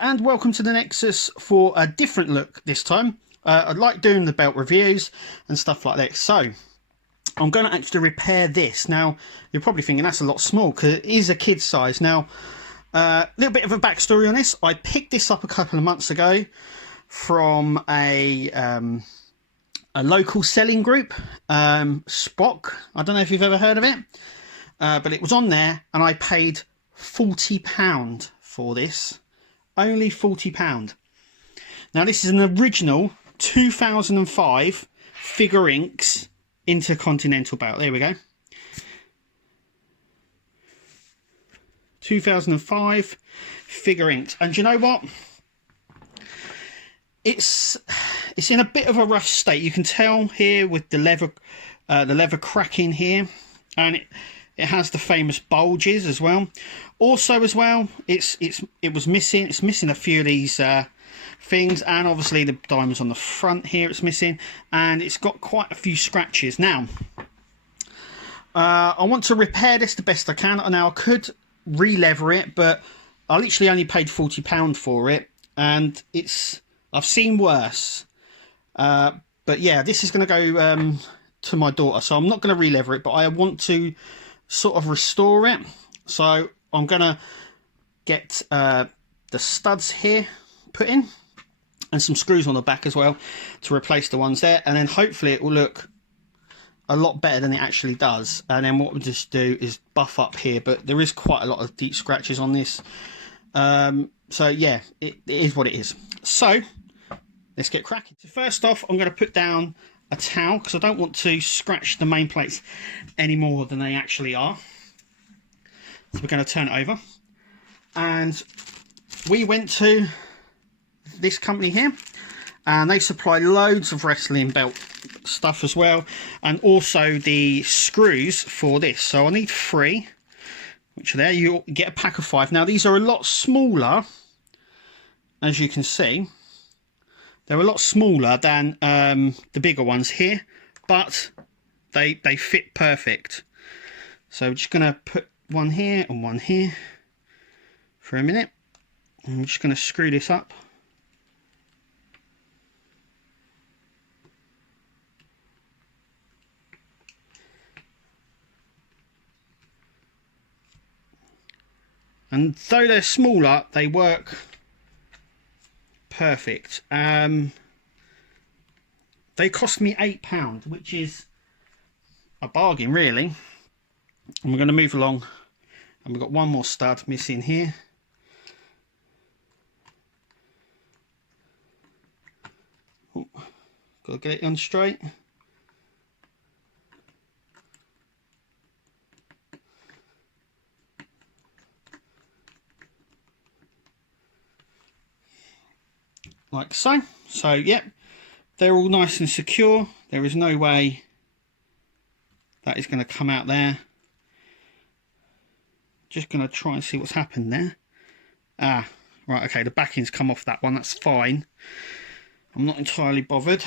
And welcome to the Nexus for a different look this time. I like doing the belt reviews and stuff like that. So I'm going to actually repair this. Now you're probably thinking that's a lot small because it is a kid's size. Now a little bit of a backstory on this. I picked this up a couple of months ago from a local selling group, Spock. I don't know if you've ever heard of it, but it was on there and I paid £40 for this. Only £40. Now this is an original 2005 Figure Inks Intercontinental belt. There we go. 2005 Figure Inks. And you know what? It's in a bit of a rough state. You can tell here with the leather cracking here, and it has the famous bulges as well. Also as well, it was missing. It's missing a few of these things, and obviously the diamonds on the front here it's missing, and it's got quite a few scratches. Now I want to repair this the best I can. Now I could re-leather it, but I literally only paid £40 for it, and I've seen worse. But yeah, this is going to go to my daughter, so I'm not going to re-leather it, but I want to sort of restore it. So I'm going to get the studs here put in and some screws on the back as well to replace the ones there, and then hopefully it will look a lot better than it actually does. And then what we'll just do is buff up here, but there is quite a lot of deep scratches on this. So yeah, it is what it is. So let's get cracking. So first off, I'm going to put down a towel because I don't want to scratch the main plates any more than they actually are. So we're going to turn it over, and we went to this company here, and they supply loads of wrestling belt stuff as well, and also the screws for this. So I need 3, which are there. You get a pack of 5. Now these are a lot smaller, as you can see. They're a lot smaller than the bigger ones here, but they fit perfect. So we're just going to put one here and one here for a minute. I'm just going to screw this up. And though they're smaller, they work perfect. They cost me £8, which is a bargain really. And we're going to move along, and we've got one more stud missing here. Oh, got to get it on straight. Like so. So yep, they're all nice and secure. There is no way that is going to come out there. Just going to try and see what's happened there. Ah, right, okay, the backing's come off that one. That's fine. I'm not entirely bothered.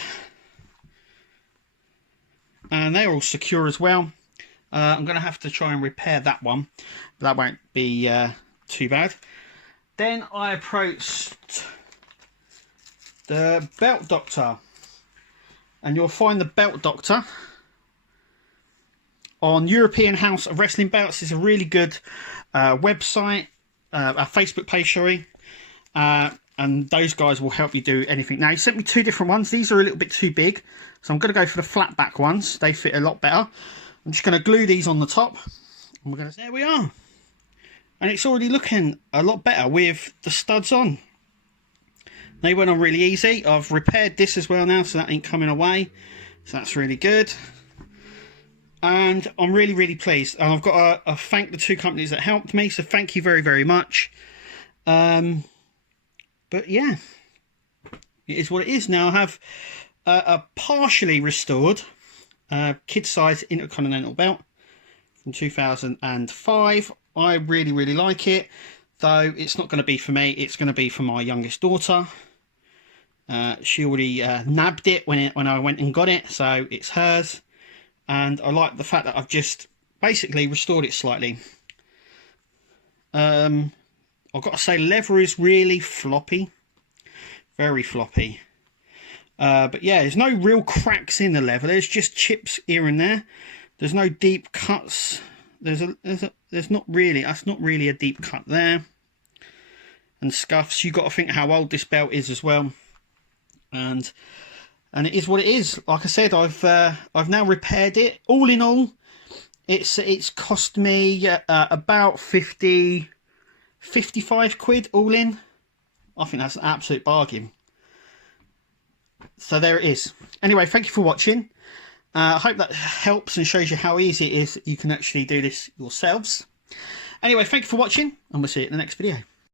And they're all secure as well. I'm going to have to try and repair that one, but that won't be too bad. Then I approached the Belt Doctor, and you'll find the Belt Doctor on European House of Wrestling Belts. Is a really good website, a Facebook page, sorry, and those guys will help you do anything. Now he sent me 2 different ones. These are a little bit too big, so I'm going to go for the flat back ones. They fit a lot better. I'm just going to glue these on the top, and we're going to, there we are, and it's already looking a lot better with the studs on. They went on really easy. I've repaired this as well now, so that ain't coming away, so that's really good. And I'm really pleased, and I've got to thank the 2 companies that helped me, so thank you very much. But yeah, it is what it is. Now I have a partially restored kid size Intercontinental belt from 2005. I really like it, though it's not going to be for me. It's going to be for my youngest daughter. She already nabbed it when I went and got it, so it's hers. And I like the fact that I've just basically restored it slightly. I've got to say, leather is really floppy, very floppy. But yeah, there's no real cracks in the leather. There's just chips here and there. There's no deep cuts. There's not really. That's not really a deep cut there. And scuffs. You got to think how old this belt is as well. And it is what it is. Like I said, I've now repaired it. All in all, it's cost me about 55 quid all in. I think that's an absolute bargain. So there it is. Anyway, thank you for watching. I hope that helps and shows you how easy it is that you can actually do this yourselves. Anyway, thank you for watching, and we'll see you in the next video.